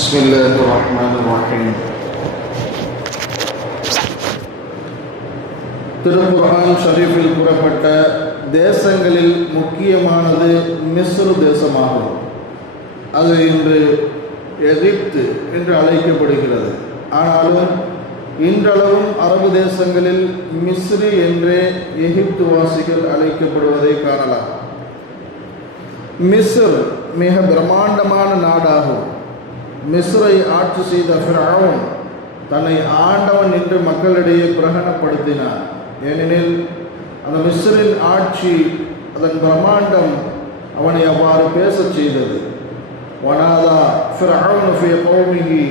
بسم الله الرحمن الرحيم. திருக்குர்ஆன் ஷரீஃபில் கூறப்பட்ட தேசங்களில் முக்கியமானது மிஸ்ர் தேசமாகும். அது இன்று எகிப்து என்று அழைக்கப்படுகிறது. ஆனாலும் இன்றளவும் அரபு தேசங்களில் மிஸ்ரி என்றே எகிப்து வாசிகள் அழைக்கப்படுவதை காணலாம். மிஸ்ர் மிக பிரம்மாண்டமான நாடாகும். மிஸ்ரை ஆட்சி செய்த ஃபிரௌன் தன்னை ஆண்டவன் என்று மக்களிடையே பிரகடனப்படுத்தினார். ஏனெனில் அந்த மிஸ்ரின் ஆட்சி, அதன் பிரம்மாண்டம் அவனை அவ்வாறு பேசச் செய்தது. வனாதா ஃபிரௌன் ஃபீ கௌமிஹி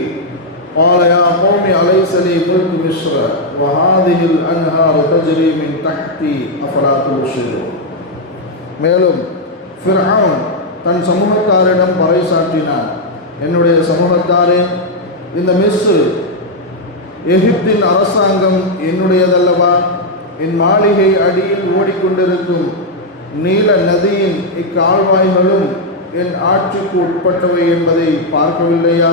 قال يا قوم أليس لي ملك مصر وهذه الأنهار تجري من تحتي أفلا تبصرون. மேலும் ஃபிரௌன் தன் சமூகத்தாரிடம் பறைசாற்றினான், என்னுடைய சமூகத்தாரே, இந்த மிஸ்ர் எகிப்தின் அரசாங்கம் என்னுடையதல்லவா? என் மாளிகை அடியில் ஓடிக்கொண்டிருக்கும் நீல நதியின் இக்கால்வாய்களும் என் ஆட்சிக்கு உட்பட்டவை என்பதை பார்க்கவில்லையா?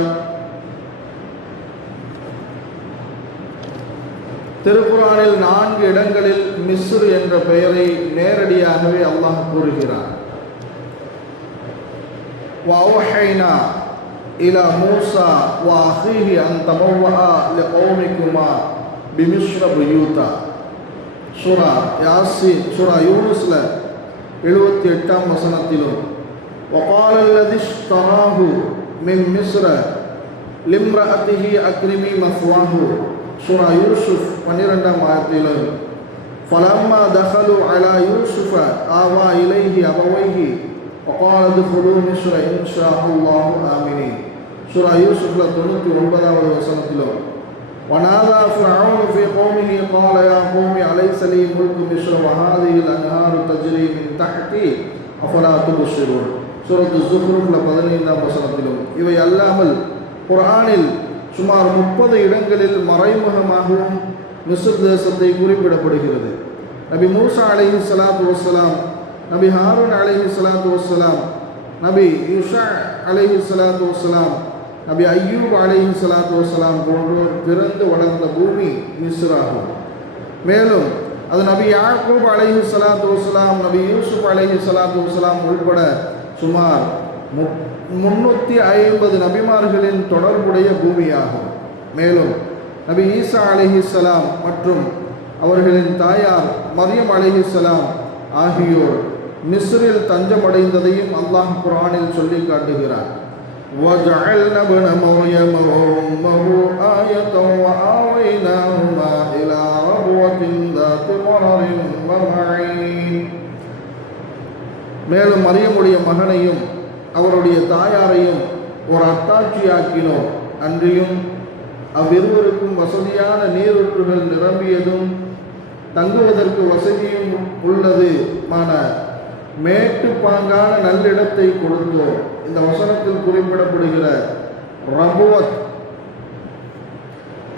திருக்குர்ஆனில் 4 இடங்களில் மிஸ்ர் என்ற பெயரை நேரடியாகவே அல்லாஹ் கூறுகிறார். وَأَوْحَيْنَا إِلَى مُوسَى وَأَخِيهِ أَن تَبَوَّأَ لِقَوْمِكُمَا بِمِصْرَ بُيُوتًا. சூரா யாசீன், சூரா யூனுஸ்ல 78ஆம் வசனத்திலும் وَقَالَ الَّذِي اشْتَرَاهُ مِنْ مِصْرَ لِامْرَأَتِهِ أَكْرِمِي مَثْوَاهُ, சூரா யூசுப் 12ஆம் ஆயத்திலும் فَلَمَّا دَخَلُوا عَلَى يُوسُفَ آوَى إِلَيْهِ أَبَوَيْهِ وَقَالَ ادْخُلُوا مِصْرَ إِنْ شَاءَ اللَّهُ آمِنِينَ, சூரா யூசுப்ல 99ஆவது வசனத்திலும் وَنَادَى فِرْعَوْنُ فِي قَوْمِهِ قَالَ يَا قَوْمِ أَلَيْسَ لِي مُلْكُ مِصْرَ وَهَذِهِ الْأَنْهَارُ تَجْرِي مِنْ تَحْتِي أَفَلَا تُبْصِرُونَ, சூரத்து ஸுஹ்ருஃப்ல 15ஆம் வசனத்திலும். இவை அல்லாமல் குர்ஆனில் சுமார் 30 இடங்களில் மறைமுகமாகவும் மிஸ்ர் தேசத்தை குறிப்பிடப்படுகிறது. நபி மூசா அலைஹிஸ்ஸலாத்து வஸ்ஸலாம், நபி ஹாரூன் அலைஹிஸ்ஸலாத்து வஸ்ஸலாம், நபி யூஷா அலைஹிஸ்ஸலாத்து வஸ்ஸலாம், நபி அய்யூப் அலைஹிஸ்ஸலாத்து வஸ்ஸலாம் போன்றோர் பிறந்து வளர்ந்த பூமி மிஸ்ராகும். மேலும் அது நபி யாக்கூப் அலைஹிஸ்ஸலாத்து வஸ்ஸலாம், நபி யூசுப் அலைஹிஸ்ஸலாத்து வஸ்ஸலாம் உள்பட சுமார் 350 நபிமார்களின் தொடர்புடைய பூமியாகும். மேலும் நபி ஈசா அலைஹிஸ்ஸலாம் மற்றும் அவர்களின் தாயார் மரியம் அலைஹிஸ்ஸலாம் ஆகியோர் மிஸ்ரில் தஞ்சமடைந்ததையும் அல்லாஹ் குர்ஆனில் சொல்லி காட்டுகிறார். وَجَعَلْنَا ابْنَ مَرْيَمَ وَأُمَّهُ آيَةً وَآوَيْنَاهُمَا إِلَى رَبْوَةٍ ذَاتِ قَرَرٍ وَمَعِينٍ. மேலும் மரியமுடைய மகனையும் அவருடைய தாயாரையும் ஒரு அத்தாட்சியாக்கினோம். அன்றியும் அவ்விருவருக்கும் வசதியான நீரூற்றுகள் நிரம்பியதும் தங்குவதற்கு வசதியும் உள்ளதுமான மேட்டுப்பாங்கான நல்லிடத்தை கொடுத்தோம். இந்த வசனத்தில் குறிப்பிடப்படுகிற ரபுவத்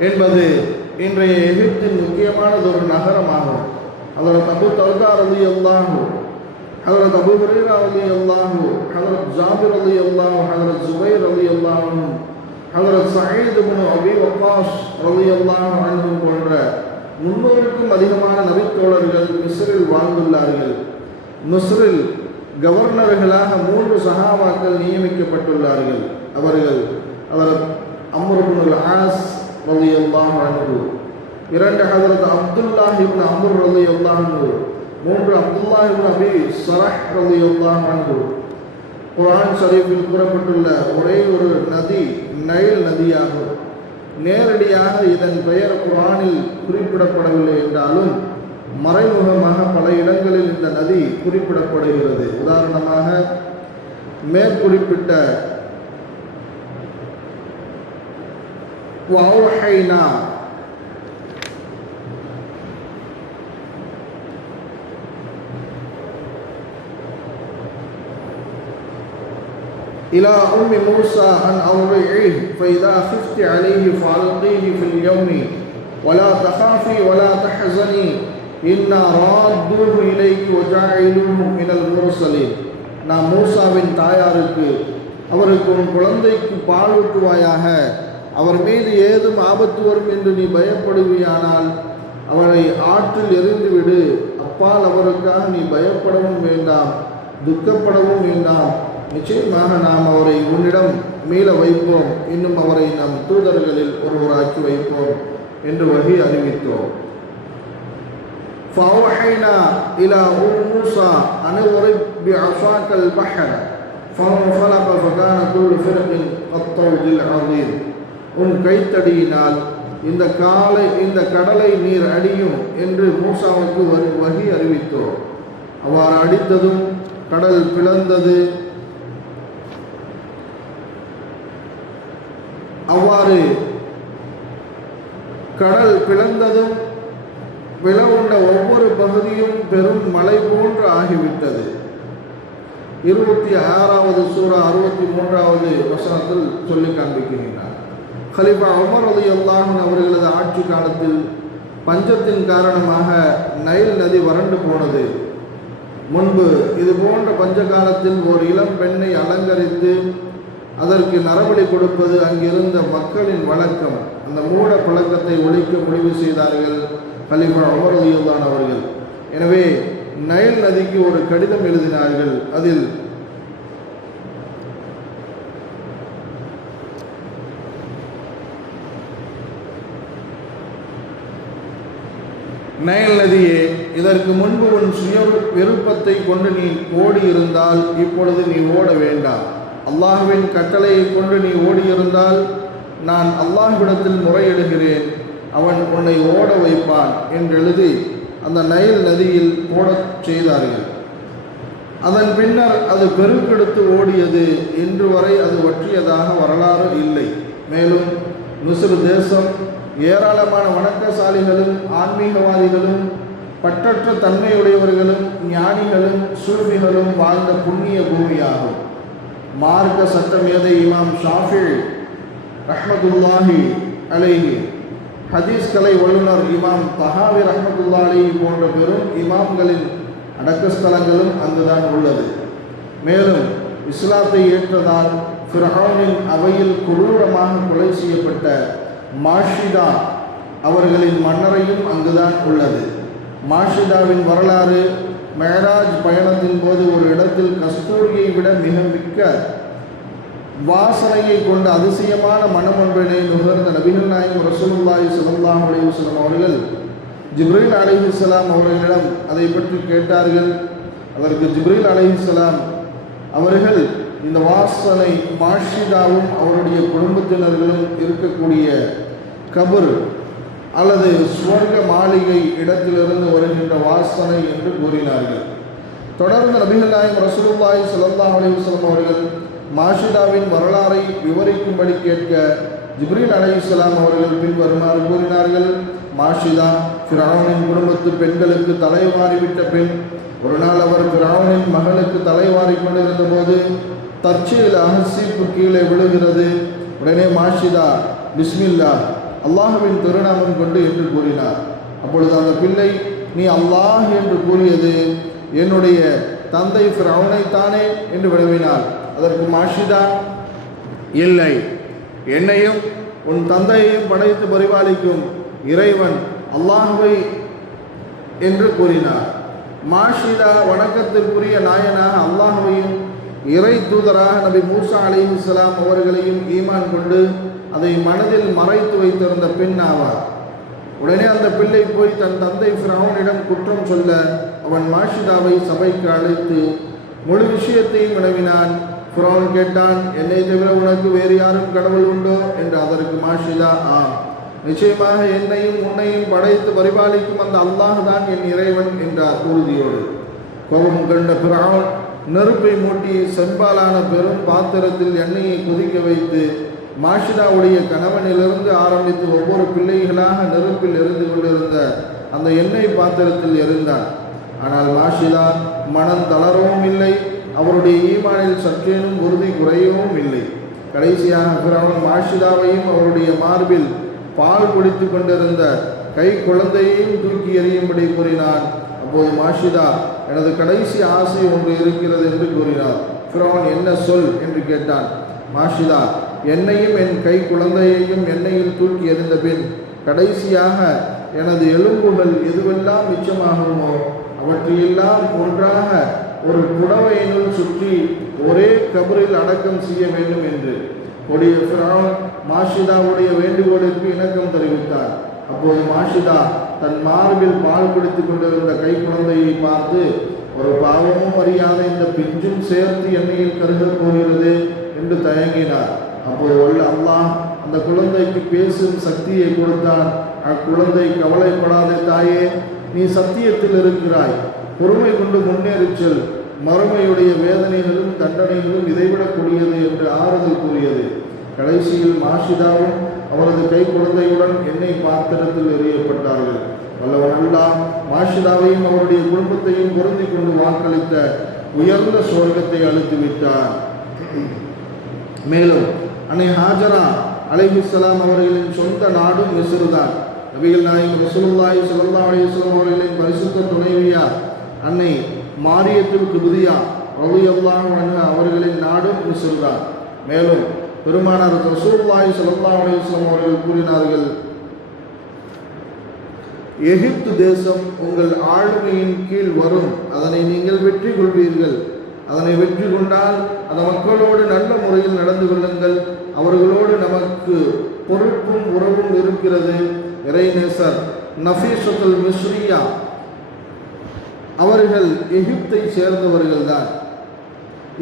என்பது இன்றைய எகிப்தின் முக்கியமானதொரு நகரமாகும். ஹஜ்ரத் அபூ தர்தா ரலியல்லாஹு, ஹஜ்ரத் அபூ ஹுரைரா ரலியல்லாஹு, ஹஜ்ரத் ஜாபிர் ரலியல்லாஹு, ஹஜ்ரத் ஜுபைர் ரலியல்லாஹு, ஹஜ்ரத் சயீத் இப்னு அபீ வக்காஸ் ரலியல்லாஹு அன்ஹு போன்ற 300க்கும் அதிகமான நபித்தோழர்கள் மிஸ்ரில் வாழ்ந்துள்ளார்கள். மிஸ்ரில் கவர்னர்களாக 3 சஹாபாக்கள் நியமிக்கப்பட்டுள்ளார்கள். அவர்கள் ஹஜ்ரத் அம்ர் இப்னு ஆஸ் ரலியல்லாஹு அன்ஹு, 2 ஹஜ்ரத் அப்துல்லாஹ் இப்னு அம்ர் ரலியல்லாஹு அன்ஹு, 3 அப்துல்லாஹ் இப்னு அபீ ஸரஹ் ரலியல்லாஹு அன்ஹு. குர்ஆன் ஷரீஃபில் கூறப்பட்டுள்ள ஒரே ஒரு நதி நைல் நதியாகும். நேரடியாக இதன் பெயர் குர்ஆனில் குறிப்பிடப்படவில்லை என்றாலும் மறைமுகமாக பல இடங்களில் இந்த நதி குறிப்பிடப்படுகிறது. உதாரணமாக மேற்குறிப்பிட்ட வஅவ்ஹைனா إلى أم موسى أن أرضعيه فإذا خفت عليه فألقيه في اليم ولا تخافي ولا تحزني إنا رادوه إليك وجاعلوه من المرسلين. நாம் மூசாவின் தாயாருக்கு அவருக்கு உன் குழந்தைக்கு பால் ஊட்டுவாயாக. அவர் மீது ஏதும் ஆபத்து வரும் என்று நீ பயப்படுவியானால் அவரை ஆற்றில் எறிந்துவிடு. அப்பால் அவருக்காக நீ பயப்படவும் வேண்டாம், துக்கப்படவும் வேண்டாம். நிச்சயமாக நாம் அவரை உன்னிடம் மீள வைப்போம், இன்னும் அவரை நம் தூதர்களில் ஒருவராக்கி வைப்போம் என்று வகி அறிவித்தோம். فأوحينا إلى موسى أن اضرب بعصاك البحر فانفلق فكان كل فرق كالطود العظيم. உன் கைத்தடியினால் இந்த கடலை நீர் அடியும் என்று மூசாவுக்கு வகி அறிவித்தோம். அவ்வாறு அடித்ததும் கடல் பிளந்தது. அவ்வாறு கடல் பிளந்ததும் விளவுண்ட ஒவ்வொரு பகுதியும் பெரும் மலை போன்று ஆகிவிட்டது. 26வது சூரா 63வது வசனத்தில் சொல்லி காண்பிக்கின்றார். கலிஃபா உமர் ரலியல்லாஹு அன்ஹு அவர்களது ஆட்சி காலத்தில் பஞ்சத்தின் காரணமாக நைல் நதி வறண்டு போனது. முன்பு இது போன்ற பஞ்ச காலத்தில் ஒரு இளம் பெண்ணை அலங்கரித்து அதற்கு நரபலி கொடுப்பது அங்கிருந்த மக்களின் வழக்கம். அந்த மூட பழக்கத்தை ஒழிக்க முடிவு செய்தார்கள் கலிஃபா உமர் ரலியல்லாஹு அன்ஹு அவர்கள். எனவே நைல் நதிக்கு ஒரு கடிதம் எழுதினார்கள். அதில் நைல் நதியே, இதற்கு முன்பு உன் சுய விருப்பத்தை கொண்டு நீ ஓடியிருந்தால் இப்பொழுது நீ ஓட வேண்டாம். அல்லாஹ்வின் கட்டளையை கொண்டு நீ ஓடியிருந்தால் நான் அல்லாஹ்விடத்தில் முறையிடுகிறேன், அவன் உன்னை ஓட வைப்பான் என்றெழுதி அந்த நைல் நதியில் போடச் செய்தார்கள். அதன் பின்னர் அது பெருக்கெடுத்து ஓடியது. இன்று வரை அது வற்றியதாக வரலாறு இல்லை. மேலும் மிஸ்ர் தேசம் ஏராளமான வணக்கசாலிகளும் ஆன்மீகவாதிகளும் பற்றற்ற தன்மையுடையவர்களும் ஞானிகளும் சூஃபிகளும் வாழ்ந்த புண்ணிய பூமியாகும். மார்க்க சட்டமேதை இமாம் ஷாஃபிஈ ரஹ்மத்துல்லாஹி அலைஹி, ஹதீஸ் கலை வல்லுநர் இமாம் தஹாவி ரஹ்மத்துல்லாஹி அலைஹி போன்ற பெரும் இமாம்களின் அடக்கஸ்தலங்களும் அங்குதான் உள்ளது. மேலும் இஸ்லாத்தை ஏற்றதால் ஃபிர்அவுனின் அவையில் கொடூரமாக கொலை செய்யப்பட்ட மாஷிதா அவர்களின் மன்னரையும் அங்குதான் உள்ளது. மாஷிதாவின் வரலாறு: மேராஜ் பயணத்தின் போது ஒரு இடத்தில் கஸ்தூரியை விட மிக மிக்க வாசனையை கொண்ட அதிசயமான மனம் ஒன்றினை நுகர்ந்த நபிகள் நாயகம் ரசூலுல்லாஹி ஸல்லல்லாஹு அலைஹி வஸல்லம் அவர்கள் ஜிப்ரீல் அலைஹிஸ்ஸலாம் அவர்களிடம் அதை பற்றி கேட்டார்கள். அதற்கு ஜிப்ரீல் அலைஹிஸ்ஸலாம் அவர்கள் இந்த வாசனை மாஷிதாவும் அவருடைய குடும்பத்தினர்களும் இருக்கக்கூடிய கபர் அல்லது சுவர்க்க மாளிகை இடத்திலிருந்து வருகின்ற வாசனை என்று கூறினார்கள். தொடர்ந்து நபிகள் நாயகம் ரசூலுல்லாஹி ஸல்லல்லாஹு அலைஹி வஸல்லம் அவர்கள் மாஷிதாவின் வரலாறை விவரிக்கும்படி கேட்க ஜிப்ரீல் அலைஹிஸ்ஸலாம் அவர்கள் பின்வருமாறு கூறினார்கள். மாஷிதா ஃபிர்அவுனின் குடும்பத்து பெண்களுக்கு தலைவாரிவிட்ட பெண். ஒரு நாள் அவர் ஃபிர்அவுனின் மகளுக்கு தலைவாரி கொண்டிருந்த போது தற்செயலாக சீப்பு கீழே விழுகிறது. உடனே மாஷிதா பிஸ்மில்லா, அல்லாஹ்வின் திருநாமம் கொண்டு என்று கூறினார். அப்பொழுது அந்த பிள்ளை, நீ அல்லாஹ் என்று கூறியது என்னுடைய தந்தை ஃபிர்அவுனை தானே என்று வினவினார். அதற்கு மாஷிதா, இல்லை, என்னையும் உன் தந்தையையும் படைத்து பரிபாலிக்கும் இறைவன் அல்லாஹ்வை என்று கூறினார். மாஷிதா வணக்கத்திற்குரிய நாயனாக அல்லாஹ்வையும் இறை தூதராக நபி மூசா அலைஹிஸ்ஸலாம் அவர்களையும் ஈமான் கொண்டு அதை மனதில் மறைத்து வைத்திருந்த பெண் ஆவார். உடனே அந்த பிள்ளை போய் தன் தந்தை ஃபிர்அவுனிடம் குற்றம் சொல்ல அவன் மாஷிதாவை சபைக்கு அழைத்து முழு விஷயத்தையும் வினவினான். ஃபிர்அவுன் கேட்டான், என்னை தவிர உனக்கு வேறு யாரும் கடவுள் உண்டோ என்று. அதற்கு மாஷிதா, ஆம், நிச்சயமாக என்னையும் உன்னையும் படைத்து பரிபாலிக்கும் அந்த அல்லாஹ் தான் என் இறைவன் என்றார் உறுதியோடு. கோபம் கண்ட ஃபிர்அவுன் நெருப்பை மூட்டி செம்பாலான பெரும் பாத்திரத்தில் எண்ணெயை கொதிக்க வைத்து மாஷிதாவுடைய கணவனிலிருந்து ஆரம்பித்து ஒவ்வொரு பிள்ளைகளாக நெருப்பில் எரிந்து கொண்டிருந்த அந்த எண்ணெய் பாத்திரத்தில் எரிந்தான். ஆனால் மாஷிதா மனம் தளரவும் இல்லை, அவருடைய ஈமானில் சற்றேனும் உறுதி குறையவும் இல்லை. கடைசியாக ஃபிர்அவுன் மாஷிதாவையும் அவருடைய மார்பில் பால் குடித்து கொண்டிருந்த கை குழந்தையையும் தூக்கி எறியும்படி கூறினான். அப்போது மாஷிதா, எனது கடைசி ஆசை ஒன்று இருக்கிறது என்று கூறினார். ஃபிரௌன் என்ன சொல் என்று கேட்டான். மாஷிதா, என்னையும் என் கை குழந்தையையும் எண்ணெயில் தூக்கி எறிந்த பின் கடைசியாக எனது எலும்புகள் எதுவெல்லாம் மிச்சமாகுமோ அவற்றையெல்லாம் ஒன்றாக ஒரு புடவையினுள் சுற்றி ஒரே கபரில் அடக்கம் செய்ய வேண்டும் என்று கொடிய ஃபிரௌன் மாஷிதாவுடைய வேண்டுகோளுக்கு இணக்கம் தெரிவித்தார். அப்போது மாஷிதா தன் மார்பில் பால் குடித்துக் கொண்டிருந்த கை குழந்தையை பார்த்து, ஒரு பாவமும் அறியாத இந்த பிஞ்சும் சேர்த்து எண்ணெயில் கருகப் போகிறது என்று தயங்கினார். அப்போது அல்லாஹ் அந்த குழந்தைக்கு பேசும் சக்தியை கொடுத்தான். அக்குழந்தை, கவலைப்படாதே தாயே, நீ சத்தியத்தில் இருக்கிறாய், பொறுமை கொண்டு முன்னேறிச் செல், மறுமையுடைய வேதனைகளும் தண்டனைகளும் இதைவிடக்கூடியது என்று ஆறுதல் கூறியது. கடைசியில் மாஷிதாவும் அவரது கை குழந்தையுடன் எண்ணெய் பாத்திரத்தில் எறியப்பட்டார்கள். வல்லவன் அல்லாஹ் மாஷிதாவையும் அவருடைய குடும்பத்தையும் பொருந்தி கொண்டு வாக்களித்த உயர்ந்த சொர்க்கத்தை அளித்துவிட்டார். மேலும் அன்னை ஹாஜரா அலைஹிஸ்ஸலாம் அவர்களின் சொந்த நாடும் மிஸ்ர் தான். நபிகள் நாயகம் ரசூலுல்லாஹி ஸல்லல்லாஹு அலைஹி வஸல்லம் அவர்களின் பரிசுத்த துணைவியார் அன்னை மாரியத்துல் கிப்ரியா ரலியல்லாஹு அன்ஹா அவர்களின் நாடும் மிஸ்ர் தான். மேலும் பெருமானார் ரசூலுல்லாஹி ஸல்லல்லாஹு அலைஹி வஸல்லம் அவர்கள் கூறினார்கள், எகிப்து தேசம் உங்கள் ஆளுமையின் கீழ் வரும், அதனை நீங்கள் வெற்றி கொள்வீர்கள். அதனை வெற்றி கொண்டால் அந்த மக்களோடு நல்ல முறையில் நடந்து கொள்ளுங்கள், அவர்களோடு நமக்கு பொறுப்பும் உறவும் இருக்கிறது. இறைநேசர் நஃபீஸத்துல் மிஸ்ரியா அவர்கள் எகிப்தை சேர்ந்தவர்கள்தான்.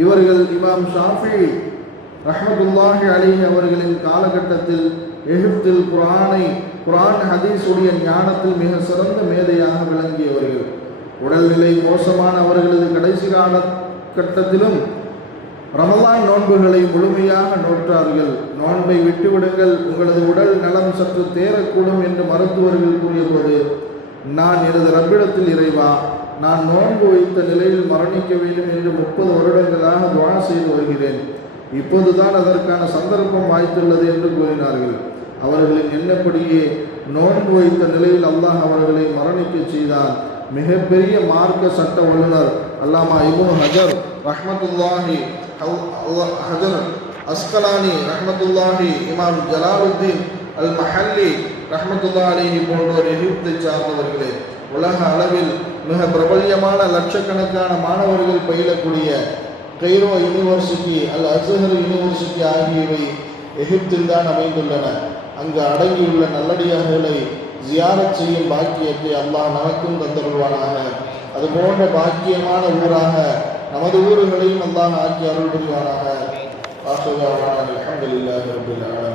இவர்கள் இமாம் ஷாஃபி ரஹ்மத்துல்லாஹி அலைஹி அவர்களின் காலகட்டத்தில் எகிப்தில் குர்ஆன் ஹதீஸுடைய ஞானத்தில் மிக சிறந்த மேதையாக விளங்கியவர்கள். உடல்நிலை மோசமான அவர்களது கடைசி காலகட்டத்திலும் ரமலான் நோன்புகளை முழுமையாக நோற்றார்கள். நோன்பை விட்டுவிடுங்கள், உங்களது உடல் நலம் சற்று தேரக்கூடும் என்று மருத்துவர்கள் கூறியபோது, நான் எனது ரப்பிடத்தில், இறைவா, நான் நோன்பு வைத்த நிலையில் மரணிக்க வேண்டும் என்று 30 வருடங்களாக துஆ செய்து வருகிறேன், இப்போதுதான் அதற்கான சந்தர்ப்பம் வாய்த்துள்ளது என்று கூறினார்கள். அவர்களின் எண்ணப்படியே நோன்பு வைத்த நிலையில் அல்லாஹ் அவர்களை மரணிக்க செய்தார். மிகப்பெரிய மார்க்க சட்ட வல்லுநர் அல்லாமா இப்னு ஹஜர் ரஹ்மத்துல்லாஹி ஹஜர் அஸ்கலானி ரஹ்மத்துல்லாஹி, இமாம் ஜலாலுத்தீன் அல் மஹல்லி ரஹ்மத்துல்லாஹி அலைஹி போன்றோர் எகிப்தை சார்ந்தவர்களே. உலக அளவில் மிக பிரபல்யமான லட்சக்கணக்கான மாணவர்கள் பயிலக்கூடிய கைரோ யூனிவர்சிட்டி, அல் அஸ்ஹர் யூனிவர்சிட்டி ஆகியவை எகிப்தில் தான் அமைந்துள்ளன. அங்கு அடங்கியுள்ள நல்லடியார்களை ஜியாரத் செய்யும் பாக்கியத்தை அல்லாஹ் நமக்கும் தந்தருள்வானாக. அதுபோன்ற பாக்கியமான ஊராக நமது ஊர்களையும் அல்லாஹ் ஆக்கி அருள் புரிவானாக. அல்ஹம்துலில்லாஹி ரப்பில் ஆலமீன்.